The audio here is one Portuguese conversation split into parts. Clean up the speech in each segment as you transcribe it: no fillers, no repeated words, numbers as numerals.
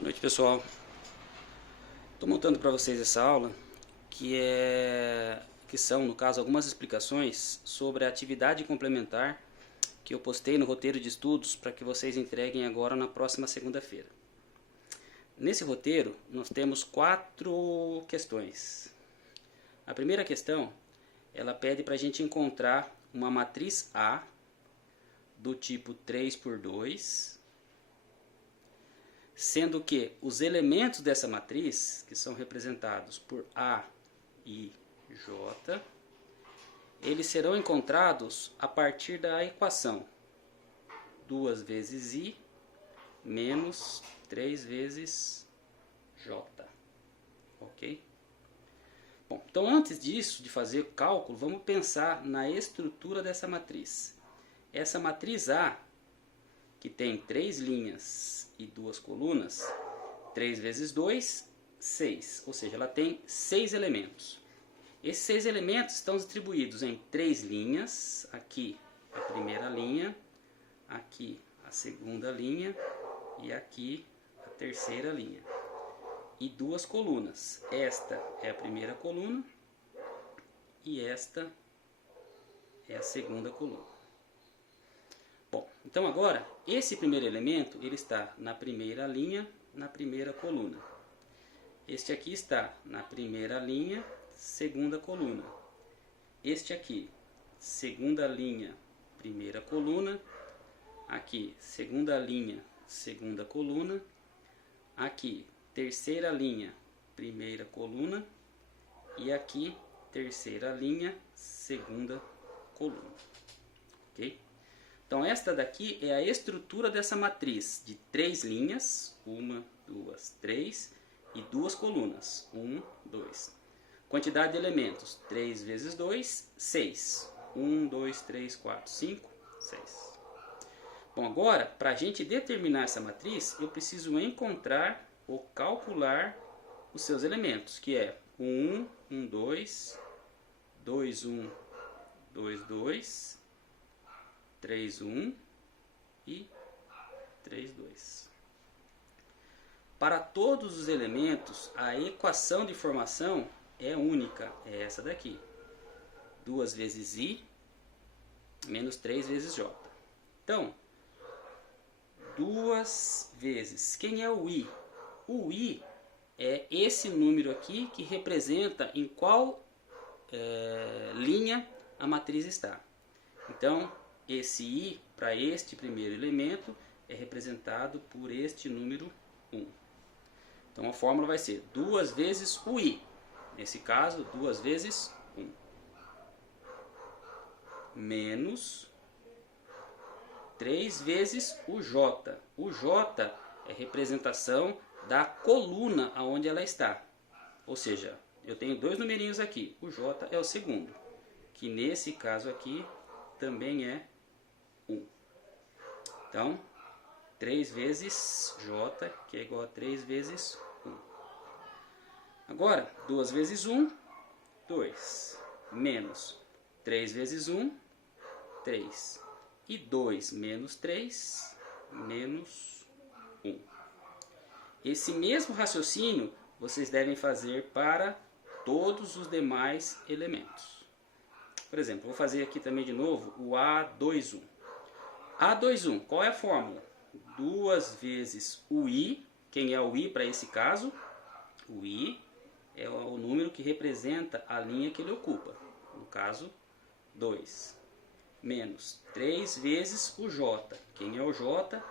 Boa noite, pessoal. Estou montando para vocês essa aula que são, no caso, algumas explicações sobre a atividade complementar que eu postei no roteiro de estudos para que vocês entreguem agora na próxima segunda-feira. Nesse roteiro nós temos 4 questões. A primeira questão, ela pede para a gente encontrar uma matriz A do tipo 3×2, sendo que os elementos dessa matriz, que são representados por A e J, eles serão encontrados a partir da equação 2 vezes I menos 3 vezes J. Ok? Bom, então antes disso, de fazer o cálculo, vamos pensar na estrutura dessa matriz. Essa matriz A, que tem 3 linhas e 2 colunas, 3 vezes 2, 6. Ou seja, ela tem 6 elementos. Esses 6 elementos estão distribuídos em 3 linhas. Aqui a primeira linha, aqui a segunda linha e aqui a terceira linha. E 2 colunas. Esta é a primeira coluna e esta é a segunda coluna. Bom, então agora, esse primeiro elemento, ele está na primeira linha, na primeira coluna. Este aqui está na primeira linha, segunda coluna. Este aqui, segunda linha, primeira coluna. Aqui, segunda linha, segunda coluna. Aqui, terceira linha, primeira coluna. E aqui, terceira linha, segunda coluna. Ok? Então esta daqui é a estrutura dessa matriz de 3 linhas, 1, 2, 3, e 2 colunas, 1, 2. Quantidade de elementos, 3 vezes 2, 6. 1, 2, 3, 4, 5, 6. Bom, agora, para a gente determinar essa matriz, eu preciso encontrar ou calcular os seus elementos, que é 1, 1, 2, 2, 1, 2, 2, 3, 1 e 3, 2. Para todos os elementos, a equação de formação é única, é essa daqui. 2 vezes I menos 3 vezes J. Então, 2 vezes, quem é o I? O I é esse número aqui que representa em qual linha a matriz está. Então, esse I, para este primeiro elemento, é representado por este número 1. Então a fórmula vai ser 2 vezes o I. Nesse caso, 2 vezes 1. Menos 3 vezes o J. O J é representação da coluna aonde ela está. Ou seja, eu tenho 2 numerinhos aqui. O J é o segundo, que nesse caso aqui também é 1. Então, 3 vezes J, que é igual a 3 vezes 1. Agora, 2 vezes 1, 2. Menos 3 vezes 1, 3. E 2 menos 3, menos 1. Esse mesmo raciocínio vocês devem fazer para todos os demais elementos. Por exemplo, vou fazer aqui também de novo o A21. A21, qual é a fórmula? 2 vezes o I. Quem é o I para esse caso? O I é o número que representa a linha que ele ocupa. No caso, 2. Menos 3 vezes o J. Quem é o J?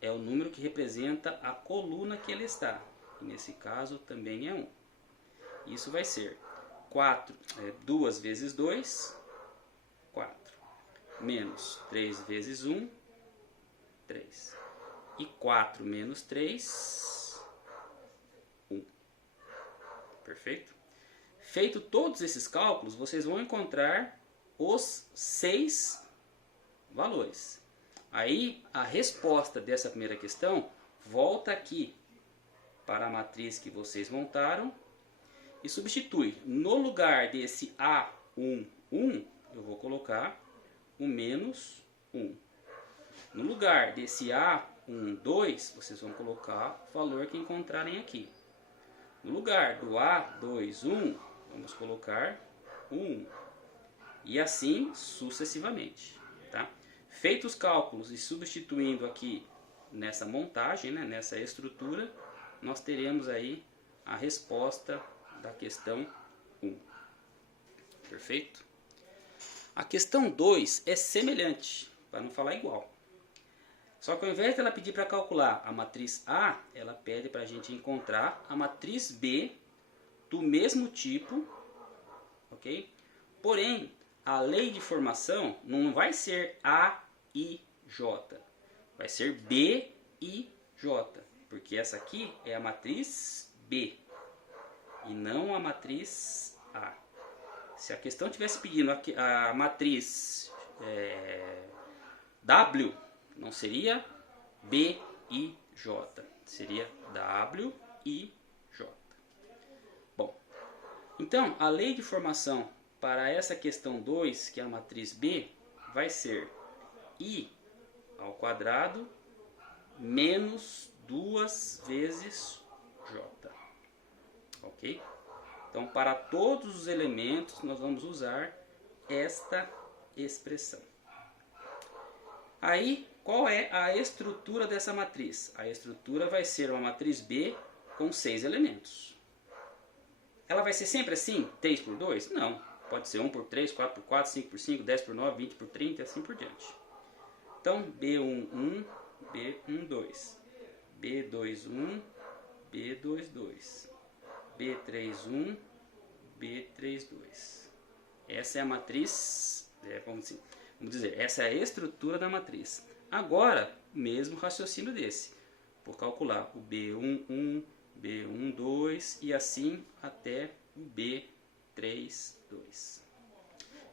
É o número que representa a coluna que ele está. E nesse caso também é 1. Isso vai ser 2 vezes 2, 4. Menos 3 vezes 1, 3. E 4 menos 3, 1. Perfeito? Feito todos esses cálculos, vocês vão encontrar os 6 valores. Aí, a resposta dessa primeira questão volta aqui para a matriz que vocês montaram e substitui. No lugar desse A1, 1, eu vou colocar o menos 1. No lugar desse A, 1, 2, vocês vão colocar o valor que encontrarem aqui. No lugar do A, 2, 1, vamos colocar 1. E assim sucessivamente. Tá? Feitos os cálculos e substituindo aqui nessa montagem, né, nessa estrutura, nós teremos aí a resposta da questão 1. Perfeito? A questão 2 é semelhante, para não falar igual. Só que ao invés dela pedir para calcular a matriz A, ela pede para a gente encontrar a matriz B do mesmo tipo, ok? Porém, a lei de formação não vai ser A, I, J. Vai ser B, I, J. Porque essa aqui é a matriz B e não a matriz A. Se a questão tivesse pedindo a matriz W, não seria B, I, J. Seria W, I, J. Bom, então a lei de formação para essa questão 2, que é a matriz B, vai ser I ao quadrado menos 2 vezes J. Ok? Então, para todos os elementos, nós vamos usar esta expressão. Aí, qual é a estrutura dessa matriz? A estrutura vai ser uma matriz B com 6 elementos. Ela vai ser sempre assim? 3 por 2? Não. Pode ser 1 por 3, 4 por 4, 5 por 5, 10 por 9, 20 por 30 e assim por diante. Então, B11, B12, B21, B22, B31, B32. Essa é a matriz, vamos dizer, essa é a estrutura da matriz. Agora, mesmo raciocínio desse. Vou calcular o B11, B12 e assim até o B32.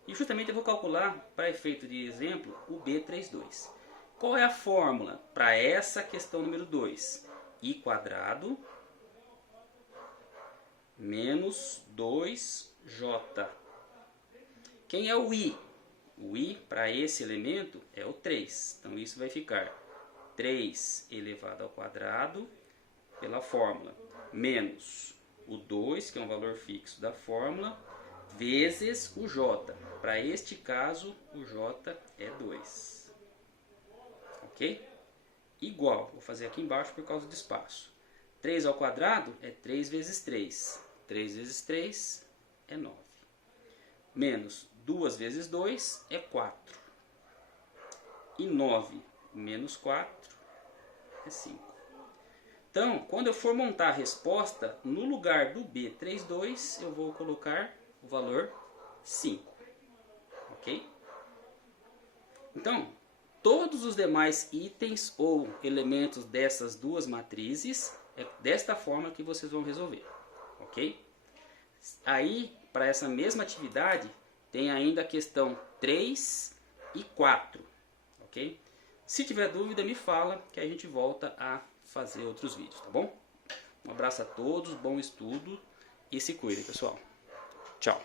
E justamente eu vou calcular, para efeito de exemplo, o B32. Qual é a fórmula para essa questão número 2? I quadrado menos 2J. Quem é o I? O I para esse elemento é o 3. Então isso vai ficar 3 elevado ao quadrado pela fórmula menos o 2, que é um valor fixo da fórmula, vezes o J. Para este caso, o J é 2. Ok? Igual, vou fazer aqui embaixo por causa do espaço. 3 ao quadrado é 3 vezes 3. 3 vezes 3 é 9. Menos 2 vezes 2 é 4. E 9 menos 4 é 5. Então, quando eu for montar a resposta, no lugar do B32, eu vou colocar o valor 5. Ok? Então, todos os demais itens ou elementos dessas duas matrizes, é desta forma que vocês vão resolver. Ok? Aí, para essa mesma atividade, tem ainda a questão 3 e 4. Ok? Se tiver dúvida, me fala que a gente volta a fazer outros vídeos, tá bom? Um abraço a todos, bom estudo e se cuidem, pessoal. Tchau!